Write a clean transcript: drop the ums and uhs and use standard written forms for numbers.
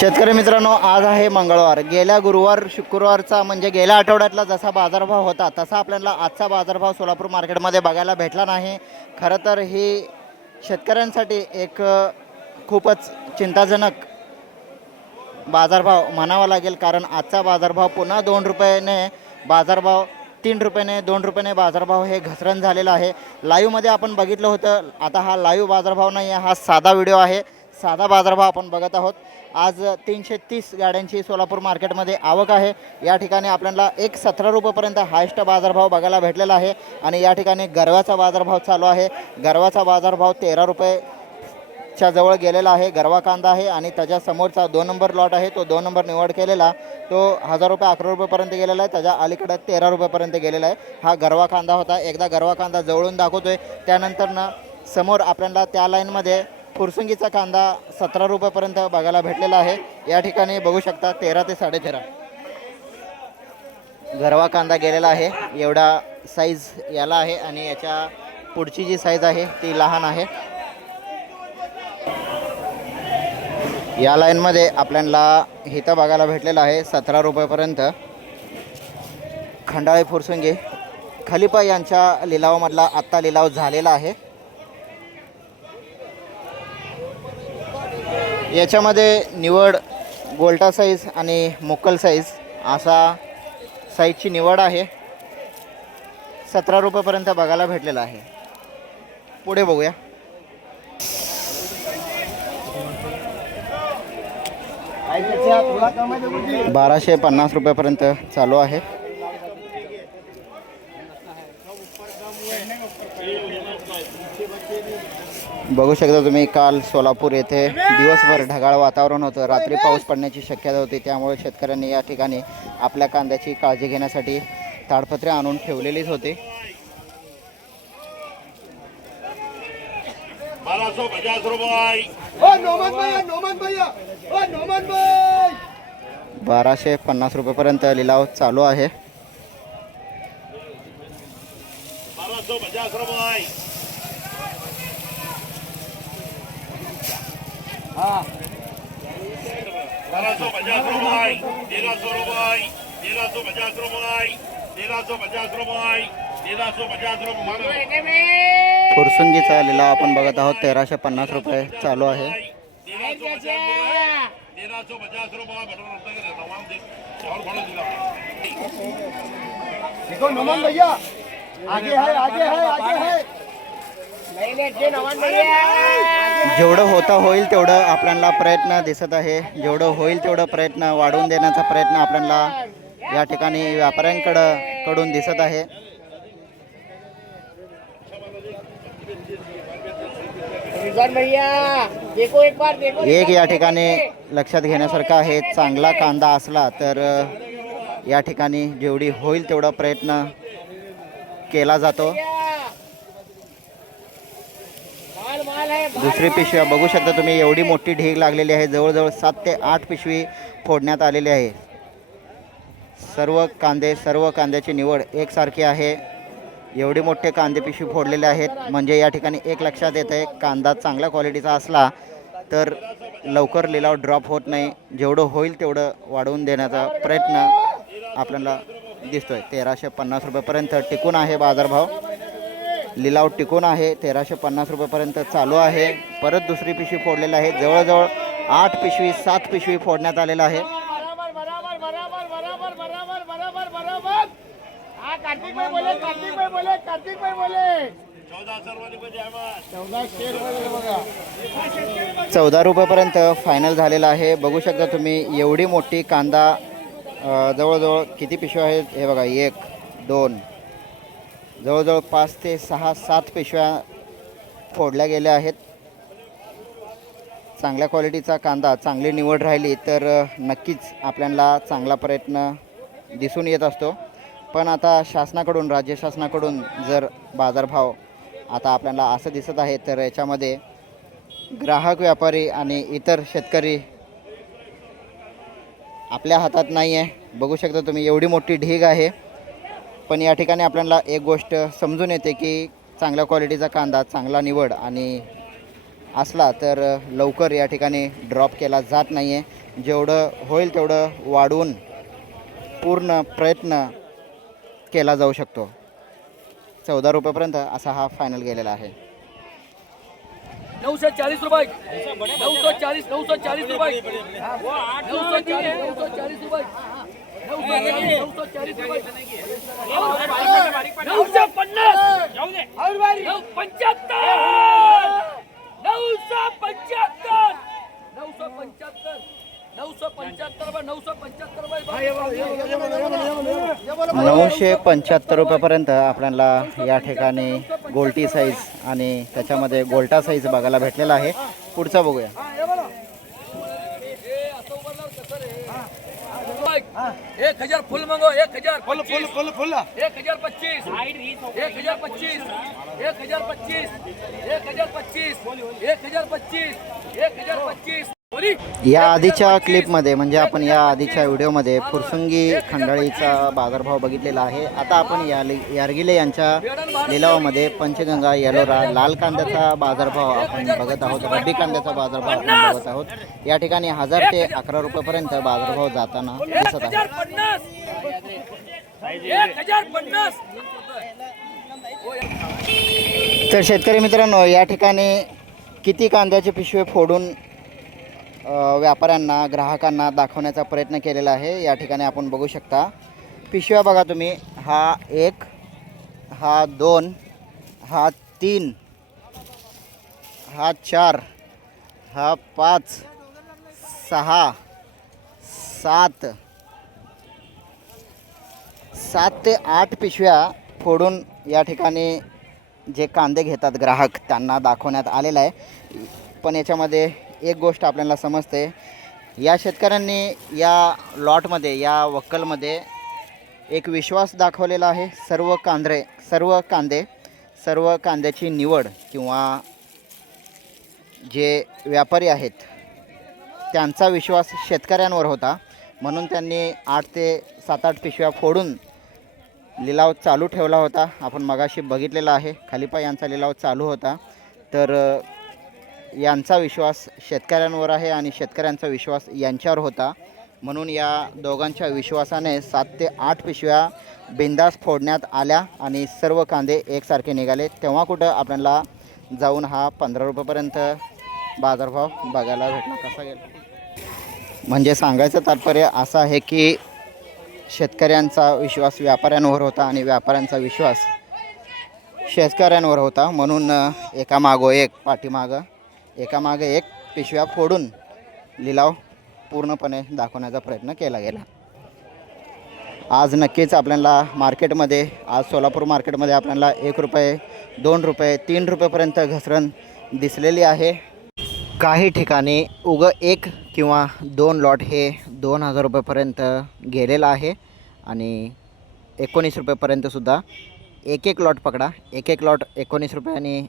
शेतकरी मित्रांनो, आज आहे मंगळवार. गेल्या गुरुवार शुक्रवारचा म्हणजे गेल्या आठवड्यातला जसा बाजारभाव होता तसा आपल्याला आजचा बाजारभाव सोलापूर मार्केटमध्ये बघायला भेटला नाही. खरं तर ही शेतकऱ्यांसाठी एक खूपच चिंताजनक बाजारभाव म्हणावा लागेल, कारण आजचा बाजारभाव पुन्हा 2 रुपयाने बाजारभाव 3 रुपयाने 2 रुपयाने बाजारभाव हे घसरण झालेलं आहे. लाईव्हमध्ये आपण बघितलं होतं. आता हा लाईव्ह बाजारभाव नाही आहे, हा साधा व्हिडिओ आहे. साधा बाजारभाव आपण बघत आहोत. आज 330 गाड्यांची सोलापूर मार्केटमध्ये आवक आहे. या ठिकाणी आपल्याला 17 रुपयेपर्यंत हायस्ट बाजारभाव बघायला भेटलेला आहे. आणि या ठिकाणी गरवाचा बाजारभाव चालू आहे. गरवाचा बाजारभाव 13 रुपयेच्या जवळ गेलेला आहे. गरवा कांदा आहे आणि त्याच्यासमोरचा 2 नंबर लॉट आहे, तो 2 नंबर निवड केलेला तो 1000 रुपये 11 रुपयेपर्यंत गेलेला आहे. त्याच्या अलीकडे 13 रुपयेपर्यंत गेलेला आहे. हा गरवा कांदा होता. एकदा गरवा कांदा जवळून दाखवतोय. त्यानंतर समोर आपल्याला त्या लाईनमध्ये फुरसुंगीचा कांदा 17 रुपयेपर्यंत बघायला भेटलेला आहे. या ठिकाणी बघू शकता 13 ते 13.5 गरवा कांदा गेलेला आहे. एवढा साईज याला आहे आणि याच्या पुढची जी साईज आहे ती लहान आहे. या लाईनमध्ये आपल्याला हिथं बघायला भेटलेला आहे 17 रुपयेपर्यंत खंडाळे फुरसुंगी. खलिपा यांच्या लिलावामधला आत्ता लिलाव झालेला आहे. याच्यामध्ये निवड गोल्टा साईज आणि मुक्कल साईज असा साईजची निवड आहे. 17 रुपयेपर्यंत बघायला भेटलेला आहे. पुढे बघूया. ₹1250 रुपयेपर्यंत चालू आहे. बघू शकता तुम्ही, काल सोलापूर येथे दिवसभर ढगाळ वातावरण होतं. रात्री पाऊस पडण्याची शक्यता होती. त्यामुळे शेतकऱ्यांनी या ठिकाणी आपल्या कांद्याची काळजी घेण्यासाठी ताडपत्रे आणून ठेवलेलीच होती. 1250 रुपयेपर्यंत लिलाव चालू आहे. 1250 रुपये. 1250 रुपये. 1300 रुपये. 1350 रुपये. 1350 रुपये. 1350 रुपये. फुरसुंगीचा लिलाव आपण बघत आहोत. 1350 रुपये चालू आहे. 1350 रुपये. देखो नमन भैया आगे है आगे है आगे है. जेवढं होईल तेवढं आपल्याला प्रयत्न दिसत आहे. जेवढं होईल तेवढं प्रयत्न वाढवून देण्याचा प्रयत्न आपल्याला या ठिकाणी व्यापाऱ्यांकडून दिसत आहे. एक या ठिकाणी लक्षात घेण्यासारखं आहे, चांगला कांदा असला तर या ठिकाणी जेवढी होईल तेवढा प्रयत्न केला जातो. दुसरी पिशवी बघू शकता तुम्ही, एवढी मोठी ढीग लागलेली आहे. जवळजवळ 7 ते 8 पिशवी फोडण्यात आलेली आहे. सर्व कांद्याची निवड एकसारखी आहे. एवढे मोठे कांदे पिशवी फोडलेले आहेत म्हणजे या ठिकाणी एक लक्षात येत आहे, कांदा चांगल्या क्वालिटीचा असला तर लवकर लिलाव ड्रॉप होत नाही. जेवढं होईल तेवढं वाढवून देण्याचा प्रयत्न आपल्याला दिसतोय. 1350 रुपयेपर्यंत टिकून आहे बाजारभाव. लिलाव टिकून आहे. 1350 रुपयेपर्यंत चालू आहे. परत दुसरी पिशवी फोडलेली आहे. जवळजवळ 8 पिशवी 7 पिशवी फोडण्यात आलेला आहे. कार्तिक भाई बोले 14 रुपयेपर्यंत फायनल झालेला आहे. बघू शकता तुम्ही, एवढी मोठी कांदा जवळजवळ किती पिशव्या आहेत हे बघा. 1 2 जवळजवळ 5 ते 6 7 पिशव्या फोडल्या गेल्या आहेत. चांगल्या क्वालिटीचा कांदा, चांगली निवड राहिली तर नक्कीच आपल्याला चांगला प्रयत्न दिसून येत असतो. पण आता शासनाकडून, राज्य शासनाकडून जर बाजारभाव आता आपल्याला असं दिसत आहे तर याच्यामध्ये ग्राहक, व्यापारी आणि इतर शेतकरी आपल्या हातात नाही आहे. बघू शकता तुम्ही, एवढी मोठी ढीग आहे. पण या ठिकाणी आपल्याला एक गोष्ट समजून येते की चांगल्या क्वालिटीचा कांदा, चांगला निवड आणि असला तर लवकर या ठिकाणी ड्रॉप केला जात नाही आहे. जेवढं होईल तेवढं वाढवून पूर्ण प्रयत्न केला जाऊ शकतो. 14 रुपयापर्यंत असा हा फायनल गेलेला आहे. 940 रुपये 940 940 रुपये 940 940 रुपये 940 रुपये 975 रुपयापर्यंत आपल्याला या ठिकाणी गोल्टी साईज आणि त्याच्यामध्ये गोल्टा साईज बघायला भेटलेला आहे. पुढचा बघूया. 1000 फुल मागो 1000 फुल फुल फुल फुल 1025 1025 1025 1025 1025 या आधीच्या क्लिपमध्ये म्हणजे आपण या आधीच्या व्हिडिओमध्ये फुरसुंगी खंडाळीचा बाजारभाव बघितलेला आहे. आता आपण यारगिले यांच्या लिलावामध्ये पंचगंगा येलोरा लाल कांद्याचा बाजारभाव आपण बघत आहोत. रब्बी कांद्याचा बाजारभाव आपण बघत आहोत. या ठिकाणी 1000 ते 11 रुपयापर्यंत बाजारभाव जाताना दिसत आहे. 1050 तर शेतकरी मित्रांनो, या ठिकाणी किती कांद्याचे पिशवे फोडून व्यापाऱ्यांना ग्राहकांना दाखवण्याचा प्रयत्न केलेला आहे. या ठिकाणी आपण बघू शकता. पिशव्या बघा तुम्ही. हा 1, हा 2, हा 3, हा 4, हा 5, 6, 7 ते 8 पिशव्या फोडून या ठिकाणी जे कांदे घेतात ग्राहक त्यांना दाखवण्यात आलेला आहे. पण याच्यामध्ये एक गोष्ट आपल्याला समजते. या शेतकऱ्यांनी या लॉटमध्ये या वक्कलमध्ये एक विश्वास दाखवलेला आहे. सर्व कांद्याची निवड किंवा जे व्यापारी आहेत त्यांचा विश्वास शेतकऱ्यांवर होता. म्हणून त्यांनी 8 ते 7-8 पिशव्या फोडून लिलाव चालू ठेवला होता. आपण मगाशी बघितलेला आहे. खलिपा यांचा लिलाव चालू होता. तर यांचा विश्वास शेतकऱ्यांवर आहे आणि शेतकऱ्यांचा विश्वास यांच्यावर होता. म्हणून या दोघांच्या विश्वासाने 7 ते 8 पिशव्या बिंदास फोडण्यात आल्या आणि सर्व कांदे एकसारखे निघाले. तेव्हा कुठं आपल्याला जाऊन हा 15 रुपयापर्यंत बाजारभाव बघायला भेटला. कसा गेला म्हणजे सांगायचं तात्पर्य असं आहे की शेतकऱ्यांचा विश्वास व्यापाऱ्यांवर होता आणि व्यापाऱ्यांचा विश्वास शेतकऱ्यांवर होता. म्हणून एकामागे एक पिशव्या फोडून लिलाव पूर्णपणे दाखवण्याचा प्रयत्न केला गेला. आज नक्कीच आपल्याला मार्केटमध्ये आज सोलापूर मार्केटमध्ये आपल्याला 1 रुपये 2 रुपये 3 रुपयेपर्यंत घसरण दिसलेली आहे. काही ठिकाणी 1 किंवा 2 लॉट हे 2000 रुपयेपर्यंत गेलेलं आहे आणि 19 रुपयेपर्यंतसुद्धा एक लॉट पकडा. एक लॉट 19 रुपये आणि